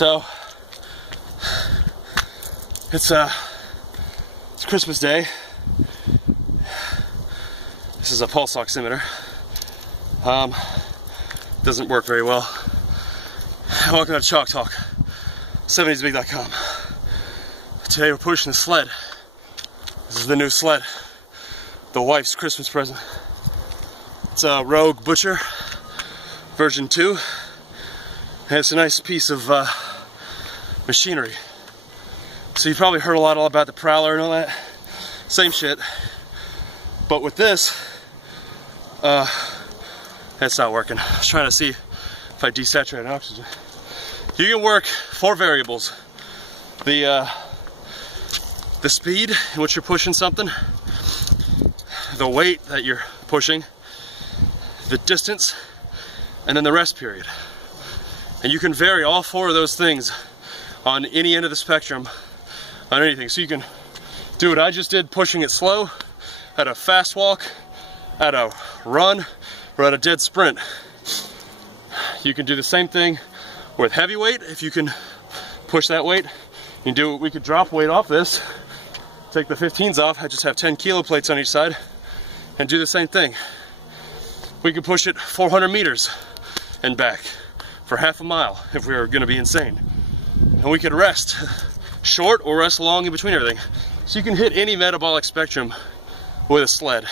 So it's Christmas Day. This is a pulse oximeter. Doesn't work very well. Welcome to Chalk Talk, 70sbig.com. Today we're pushing the sled. This is the new sled, the wife's Christmas present. It's a Rogue Butcher version 2. And it's a nice piece of machinery. So you probably heard a lot about the Prowler and all that. Same shit. But with this, it's not working. I was trying to see if I desaturate oxygen. You can work 4 variables. The speed in which you're pushing something, the weight that you're pushing, the distance, and then the rest period. And you can vary all 4 of those things on any end of the spectrum on anything. So you can do what I just did, pushing it slow, at a fast walk, at a run, or at a dead sprint. You can do the same thing with heavy weight. If you can push that weight, you can do it. We could drop weight off this, take the 15s off. I just have 10 kilo plates on each side, and do the same thing. We could push it 400 meters and back for half a mile if we were going to be insane. And we could rest short or rest long in between everything. So you can hit any metabolic spectrum with a sled.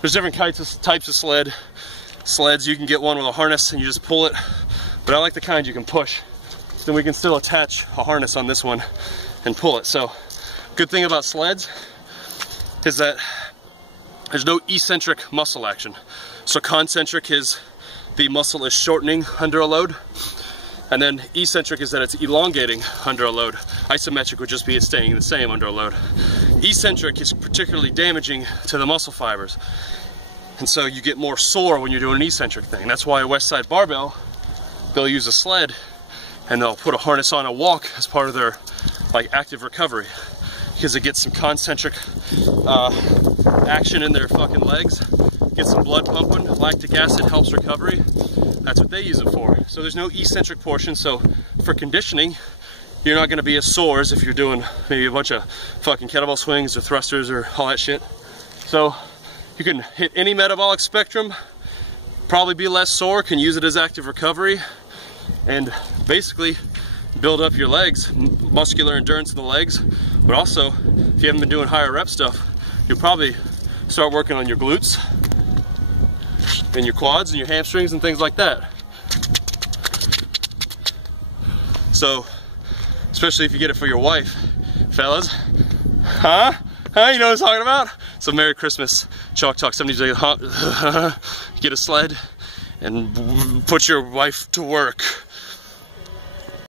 There's different types of sleds. You can get one with a harness and you just pull it, but I like the kind you can push. Then we can still attach a harness on this one and pull it. So good thing about sleds is that there's no eccentric muscle action. So concentric is the muscle is shortening under a load, and then eccentric is that it's elongating under a load. Isometric would just be it staying the same under a load. Eccentric is particularly damaging to the muscle fibers, and so you get more sore when you're doing an eccentric thing. That's why a West Side Barbell, they'll use a sled and they'll put a harness on a walk as part of their active recovery, because it gets some concentric action in their fucking legs, get some blood pumping. Lactic acid helps recovery. That's what they use it for. So there's no eccentric portion. So for conditioning, you're not going to be as sore as if you're doing maybe a bunch of fucking kettlebell swings or thrusters or all that shit. So you can hit any metabolic spectrum, probably be less sore, can use it as active recovery, and basically build up your legs, muscular endurance in the legs. But also, if you haven't been doing higher rep stuff, you'll probably start working on your glutes and your quads and your hamstrings and things like that. So, especially if you get it for your wife, fellas. Huh? You know what I'm talking about? So Merry Christmas, Chalk Talk 70s. Get a sled and put your wife to work.